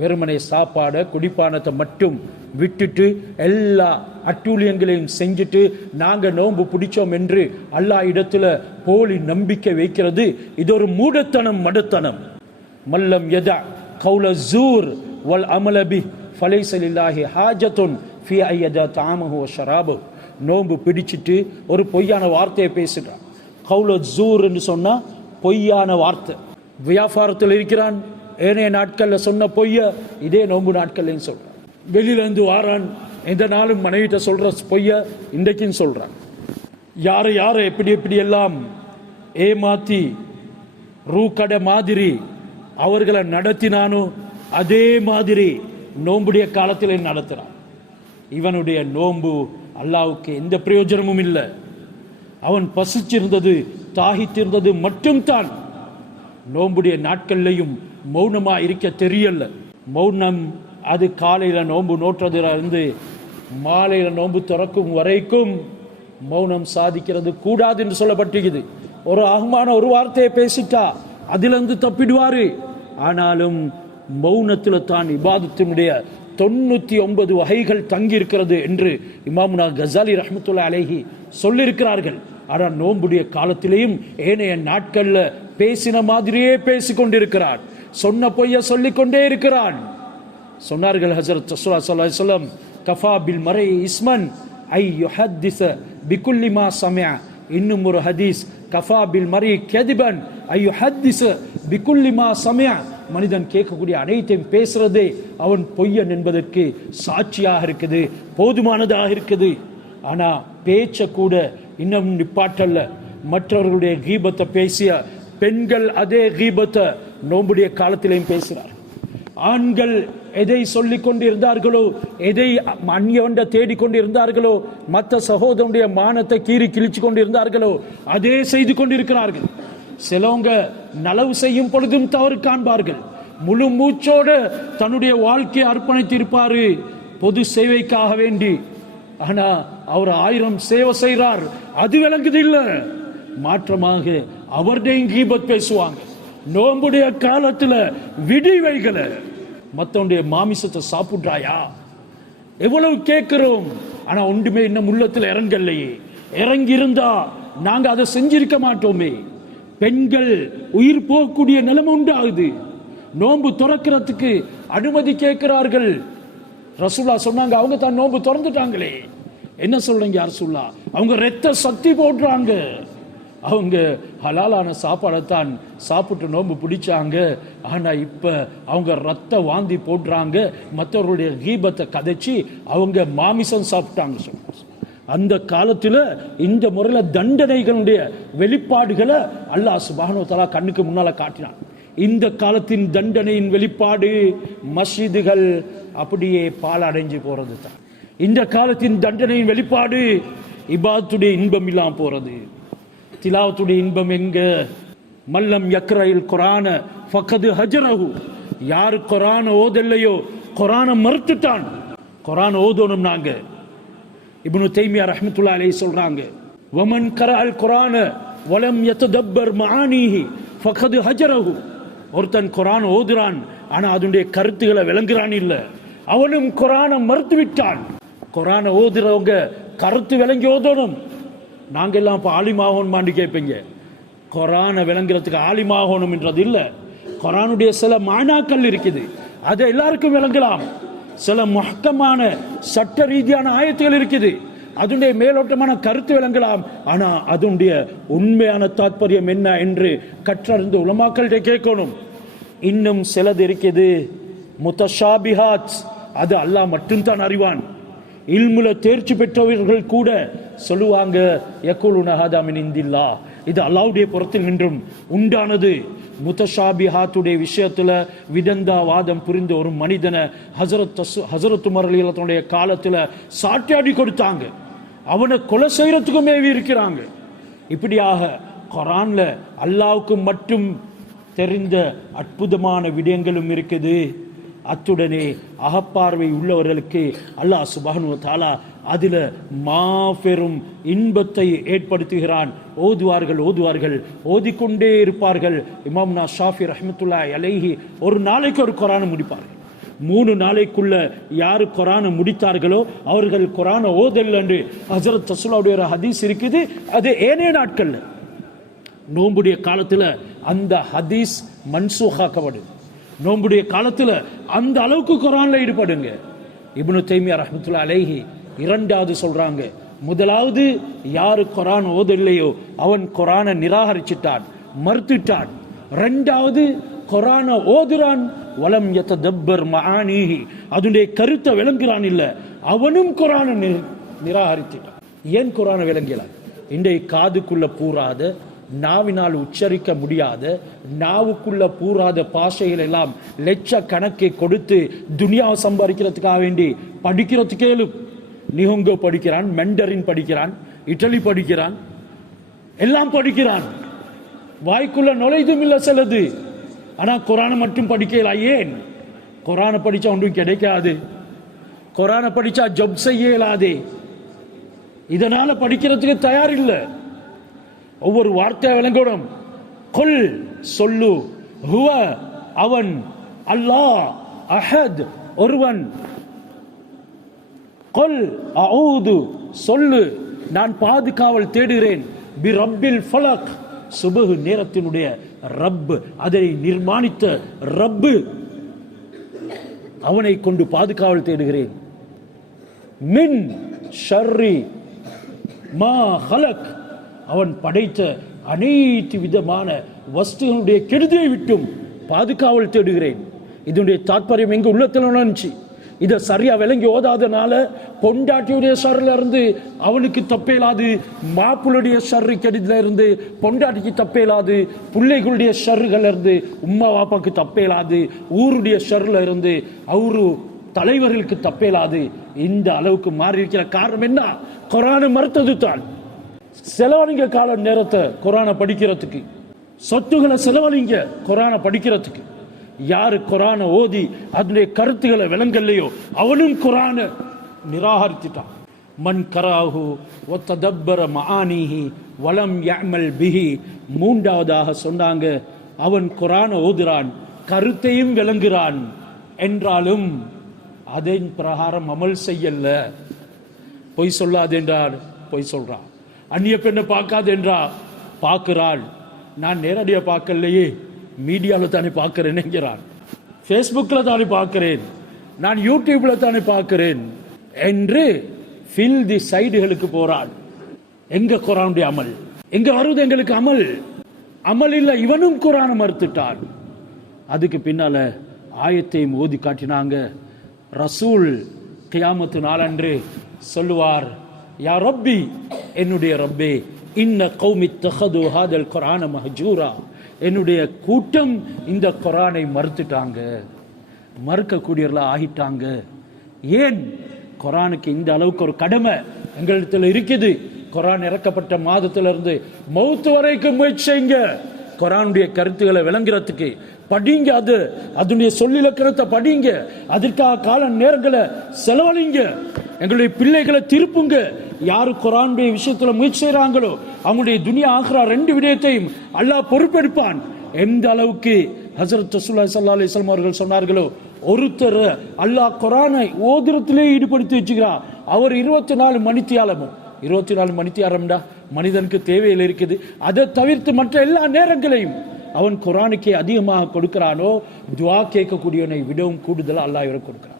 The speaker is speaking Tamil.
வெறுமனை சாப்பாடை குடிப்பானத்தை மட்டும் விட்டுட்டு எல்லா அட்டூழியங்களையும் செஞ்சுட்டு நாங்கள் நோன்பு பிடிச்சோம் என்று அல்லாஹ் இடத்துல போலி நம்பிக்கை வைக்கிறது. இது ஒரு மூடத்தனம், மடத்தனம். மல்லம் யதா கௌல ஜூர் வல் அமலபி ஃபலைஸ லில்லாஹி ஹாஜத்துன் ஃபி அய்யதா தஆமஹு வ ஷராபஹு. நோன்பு பிடிச்சிட்டு ஒரு பொய்யான வார்த்தையை பேசுகிறான். கௌல ஜூர் என்று சொன்னா பொய்யான வார்த்தை. வியாபாரத்தில் இருக்கிறான், ஏனைய நாட்களில் சொன்ன பொய்ய இதே நோன்பு நாட்கள்லையும் சொல்றான். வெளியிலேருந்து வாரான், எந்த நாளும் மனைவிட்ட சொல்ற பொய்ய இன்றைக்கும் சொல்றான். யாரை எப்படி எல்லாம் ஏமாத்தி ரூக்கடை மாதிரி அவர்களை நடத்தினானோ அதே மாதிரி நோம்புடைய காலத்தில் நடத்துறான். இவனுடைய நோன்பு அல்லாஹ்வுக்கு எந்த பிரயோஜனமும் இல்லை. அவன் பசிச்சிருந்தது, தாகித்திருந்தது மட்டும்தான். நோம்புடைய நாட்கள்லையும் மௌனமா இருக்க தெரியல. மௌனம் அது காலையில நோன்பு நோற்றதுல இருந்து மாலையில நோன்பு திறக்கும் வரைக்கும் மௌனம் சாதிக்கிறது கூடாது என்று சொல்லப்பட்டிருக்குது. ஒரு அகமான ஒரு வார்த்தையை பேசிட்டா அதிலிருந்து தப்பிடுவாரு. ஆனாலும் மௌனத்தில் தான் இபாதத்தினுடைய 99 வகைகள் தங்கி இருக்கிறது என்று இமாமுனா கஸாலி ரஹ்மத்துல்லாஹி அலைஹி சொல்லியிருக்கிறார்கள். ஆனால் நோன்புடைய காலத்திலேயும் ஏனைய நாட்கள்ல பேசின மாதிரியே பேசிக்கொண்டிருக்கிறான். சொன்ன பொய்ய சொல்லிக்கொண்டே இருக்கிறான். சொன்னார்கள் ஹஜ்ரத் ரசூலுல்லாஹி ஸல்லல்லாஹு அலைஹி வஸல்லம், கஃபா பில் மரை இஸ்மன் ஐ யுஹத்திஸ பிகுல்லி மா சமிஅ. இன்னும் ஒரு ஹதீஸ், கஃபா பில் மரை கதிபன் ஐ யுஹத்திஸ பிகுல்லி மா சமிஅ. மனிதன் கேட்கக்கூடிய அனைத்தையும் பேசுறதே அவன் பொய்யன் என்பதற்கு சாட்சியாக இருக்குது, போதுமானதாக இருக்குது. ஆனா பேச்ச கூட இன்னும் நிப்பாட்டல்ல. மற்றவர்களுடைய கீபத்தை பேசிய பெண்கள் அதே கீபத்தை நோம்புடைய காலத்திலையும் பேசுகிறார். ஆண்கள் எதை சொல்லிக் கொண்டிருந்தார்களோ, எதை அந்நியவண்ட தேடிக்கொண்டிருந்தார்களோ, மற்ற சகோதரனுடைய மானத்தை கீறி கிழிச்சு கொண்டிருந்தார்களோ அதே செய்து கொண்டிருக்கிறார்கள். சிலவங்க நலவு செய்யும் பொழுதும் தவறு காண்பார்கள். முழு மூச்சோடு தன்னுடைய வாழ்க்கையை அர்ப்பணித்திருப்பாரு பொது சேவைக்காக வேண்டி. ஆனா அவர் 1000 சேவை செய்கிறார், அது விளங்குது இல்ல. மாற்றமாக அவருடைய கீபத் பேசுவாங்க. நோம்புடைய காலத்துல விடிவைகளை மத்தவனுடைய மாமிசத்தை சாப்பிட்றாயா எவ்வளவு கேட்கிறோம். ஆனா ஒன்றுமே இன்னும் உள்ளத்துல இறங்கலையே. இறங்கி இருந்தா நாங்க அதை செஞ்சிருக்க மாட்டோமே. பெண்கள் உயிர் போகக்கூடிய நிலைமை உண்டாகுது. நோன்பு துறக்கிறதுக்கு அனுமதி கேட்கிறார்கள். ரசூலுல்லாஹ் சொன்னாங்க, அவங்க தான் நோன்பு திறந்துட்டாங்களே, என்ன சொல்றீங்க ரசூலுல்லாஹ்? அவங்க ரத்த சக்தி போடுறாங்க. அவங்க ஹலாலான சாப்பாடைத்தான் சாப்பிட்டு நோன்பு பிடிச்சாங்க. ஆனா இப்ப அவங்க ரத்த வாந்தி போடுறாங்க, மற்றவர்களுடைய கீபத்தை கதைச்சி அவங்க மாமிசம் சாப்பிட்டாங்க. அந்த காலத்துல இந்த முறையில தண்டனைகளுடைய வெளிப்பாடுகளை அல்லாஹ் சுப்ஹானஹு வ தஆலா கண்ணுக்கு முன்னால காட்டினான். இந்த காலத்தின் தண்டனையின் வெளிப்பாடு மஸ்ஜிதுகள் அப்படியே பாலடைஞ்சு போறது தான். இந்த காலத்தின் தண்டனையின் வெளிப்பாடு இபாதத்துடைய இன்பம் இல்லாம போறது. திலாவத்துடைய இன்பம் எங்க? மல்லம் யக்ரல் குர்ஆன ஃபகத் ஹஜரஹு. யார் குர்ஆன ஓதல்லையோ குர்ஆனை மறுத்துட்டான். குர்ஆன் ஓதணும். நாங்க இப்னு தைமியா ரஹ்மத்துல்லாஹி அலைஹி சொல்றாங்க, வமன் கரஅல் குர்ஆன வலம் யததப்பர் மஆனிஹி ஃபகத் ஹஜரஹு. ஒருத்தன் குர்ஆன் ஓதுறான், ஆனா அதனுடைய கருத்துக்களை விளங்குறான் இல்ல, அவனும் குர்ஆனை மறுத்து விட்டான். குர்ஆனை ஓதுறவங்க கருத்து விளங்கி ஓதணும். நாங்க எல்லாம் இப்ப ஆலிமாகணுமான்னு கேட்பீங்க. குர்ஆனை விளங்குறதுக்கு ஆலிமாகணும் என்றது இல்லை. குர்ஆனுடைய சில மானாக்கள் இருக்குது, அதை எல்லாருக்கும் விளங்கலாம். சில முஹக்கமான சட்ட ரீதியான ஆயத்துகள் இருக்குது, அதனுடைய மேலோட்டமான கருத்து விளங்கலாம். ஆனா அதனுடைய உண்மையான தாற்பயம் என்ன என்று கற்றறிந்து உலமாக்கள்கிட்ட கேட்கணும். இன்னும் சிலது இருக்குது முத்தஷாபிஹாத், அது அல்லாஹ் மட்டும்தான் அறிவான். இல்முல தேர்ச்சி பெற்றவர்கள் கூட சொல்லுவாங்க, யக்கூலுன ஹாதா மின் இந்தில்லாஹ், இது அல்லாஹ்வுடைய புறத்தில் நின்றும் உண்டானது. முத்தஷாபிஹாத்துடைய விஷயத்துல விதந்தாவாதம் புரிந்த ஒரு மனிதனை ஹஸரத் உமர் ரலியல்லாஹு அன்ஹுடைய காலத்துல சாட்டியாடி கொடுத்தாங்க. அவனை கொலை செய்யறதுக்கும் மேவி இருக்கிறாங்க. இப்படியாக குர்ஆன்ல அல்லாஹ்வுக்கு மட்டும் தெரிந்த அற்புதமான விடயங்களும் இருக்குது. அத்துடனே அகப்பார்வை உள்ளவர்களுக்கு அல்லாஹ் சுப்ஹானஹு வ தஆலா அதில மாபெரும் இன்பத்தை ஏற்படுத்துகிறான். ஓதுவார்கள் ஓதிக்கொண்டே இருப்பார்கள். இமாம்னா ஷாஃபி ரஹ்மத்துல்லாஹி அலைஹி ஒரு நாளைக்கு ஒரு குர்ஆனை முடிப்பார்கள். 3 நாளைக்குள்ள யாரு குரானை முடித்தார்களோ அவர்கள் குரானை ஓதல் என்று ஹஜ்ரத் ரசூலுல்லாஹி ஒரு ஹதீஸ் இருக்குது. அது ஏனைய நாட்கள்ல நோம்புடைய காலத்துல அந்த ஹதீஸ் மன்சூஹாக்கப்படுது. நோம்புடைய காலத்துல அந்த அளவுக்கு குரான்ல ஈடுபடுங்க. இப்னு தைமியா ரஹ்மத்துல்லாஹி அலைஹி இரண்டாவது சொல்றாங்க, முதலாவது யாரு குரான் ஓதலையோ அவன் குரானை நிராகரிச்சிட்டான், மறுத்துட்டான். இரண்டாவது குரானை ஓதுறான், வலம் யததப்பர் மஆனிஹி, அதனுடைய கருத்தை விளங்குறான் இல்ல, அவனும் குரானை நிராகரித்துட்டான். ஏன் குரானை விளங்கலாம்? இன்றைய காதுக்குள்ள பூராத, நாவினால் உச்சரிக்க முடியாத, நாவுக்குள்ள பூராத பாஷைகள் எல்லாம் லட்ச கணக்கை கொடுத்து துனியாவை சம்பாதிக்கிறதுக்காக வேண்டி படிக்கிறதுக்கே நிஹோங்கோ படிக்கிறான், மெண்டரின் படிக்கிறான், இட்டலி படிக்கிறான், எல்லாம் படிக்கிறான். வாய்க்குள்ள நுழைதும் இல்லை சிலது. ஆனா குரானை மட்டும் படிக்கலாம். ஏன்? குரானை படிச்சா ஒன்றும் கிடைக்காது, குரானை படிச்சா ஜப் செய்ய இயலாதே, இதனால படிக்கிறதுக்கு தயார் இல்லை. ஒவ்வொரு வார்த்தையை விளங்கணும். கொல் சொல்லு, ஹுவ அவன், அல்லாஹ் அஹத் ஒருவன், கொல் அஊது சொல்லு நான் பாதுகாவல் தேடுகிறேன், பி ரப்பில் ஃபலக் சுபஹ் நேரத்தினுடைய ரப், அதை நிர்மாணித்த ரப்பு அவனை கொண்டு பாதுகாவல் தேடுகிறேன், மின் ஷர்ரி மா ஹலக் அவன் படைத்த அனைத்து விதமான வஸ்துகளுடைய கெடுதியை விட்டும் பாதுகாவல் தேடுகிறேன். இதனுடைய தாற்பயம் எங்க உள்ளத்தில் நினைச்சு இதை சரியா விளங்கி ஓதாதனால பொண்டாட்டியுடைய ஷர்ல இருந்து அவனுக்கு தப்பேலாது, மாப்பிளுடைய ஷர்ரு கெடுதில இருந்து பொண்டாட்டிக்கு தப்பேலாது, பிள்ளைகளுடைய ஷர்றுகள் இருந்து உம்மா வாப்பாக்கு தப்பேலாது, ஊருடைய ஷர்ல இருந்து அவரு தலைவர்களுக்கு தப்பேலாது. இந்த அளவுக்கு மாறி இருக்கிற காரணம் என்ன? குர்ஆனை மறுத்தது தான். செலவழிங்க கால நேரத்தை குர்ஆனை படிக்கிறதுக்கு, சொத்துக்களை செலவழிங்க குர்ஆனை படிக்கிறதுக்கு. யாரு குர்ஆனை ஓதி அதனுடைய கருத்துக்களை விளங்கலையோ அவனும் குர்ஆனை நிராகரித்துட்டான். மன் கராஹு வததப்பர மஆனிஹி வலம் யஅமல் பிஹி. மூன்றாவதாக சொன்னாங்க, அவன் குர்ஆனை ஓதுறான், கருத்தையும் விளங்குறான், என்றாலும் அதன் பிரகாரம் அமல் செய்யல. பொய் சொல்லாது என்றார், பொய் சொல்றான். அந்நிய பெண்ணை பார்க்காது என்றா பார்க்கிறாள். நான் நேரடியாக பார்க்கலையே, மீடியாவில் தானே பார்க்கிறேன், ஃபேஸ்புக்கில் தானே பார்க்கிறேன், நான் யூடியூப்ல தானே பார்க்கிறேன் என்று ஃபில் தி சைடுகளுக்கு போறாள். எங்க குர்ஆனுடைய அமல்? எங்க வருது எங்களுக்கு அமல்? அமல் இல்ல, இவனும் குர்ஆனை மறுத்துட்டான். அதுக்கு பின்னால ஆயத்தையும் ஓதி காட்டினாங்க. ரசூல் கியாமத்து நாளன்று சொல்லுவார், யா ரப்பி என்னுடைய ரப்பே, இன்ன கௌமி தஹது ஹாதல் குர்ஆன மஹ்ஜூரா, என்னுடைய கூட்டம் இந்த குர்ஆனை மறுத்துட்டாங்க, மறுக்கக்கூடியவர்களா ஆகிட்டாங்க. ஏன்? குர்ஆனுக்கு இந்த அளவுக்கு ஒரு கடமை எங்களிடத்தில் இருக்குது. குர்ஆன் இறக்கப்பட்ட மாதத்திலிருந்து மௌத் வரைக்கும் முயற்சி செய்யுங்க குர்ஆனுடைய கருத்துக்களை விளங்குறதுக்கு. படிங்க, அது அதனுடைய சொல்லிலக்கணத்தை படிங்க, அதற்காக கால நேரங்களை செலவழிங்க, எங்களுடைய பிள்ளைகளை திருப்புங்க. யாரு குர்ஆனுடைய விஷயத்துல முயற்சி செய்யறாங்களோ அவங்களுடைய துனியா ஆகிரா ரெண்டு விடயத்தையும் அல்லாஹ் பொறுப்பெடுப்பான். எந்த அளவுக்கு ஹஜ்ரத் ரசூலுல்லாஹி ஸல்லல்லாஹு அலைஹி வஸல்லம் அவர்கள் சொன்னார்களோ, ஒருத்தர் அல்லாஹ் குர்ஆனை ஓதுறத்திலே ஈடுபடுத்தி வச்சுக்கிறார். அவர் 24 மணித்தியாலமும் 24 மணித்தியாலம்டா மனிதனுக்கு தேவையில் இருக்குது. அதை தவிர்த்து மற்ற எல்லா நேரங்களையும் அவன் குர்ஆனுக்கே அதிகமாக கொடுக்கிறானோ, துஆ கேட்கக்கூடியவனை விடவும் கூடுதலாக அல்லாஹ் இவருக்கு கொடுக்கிறான்.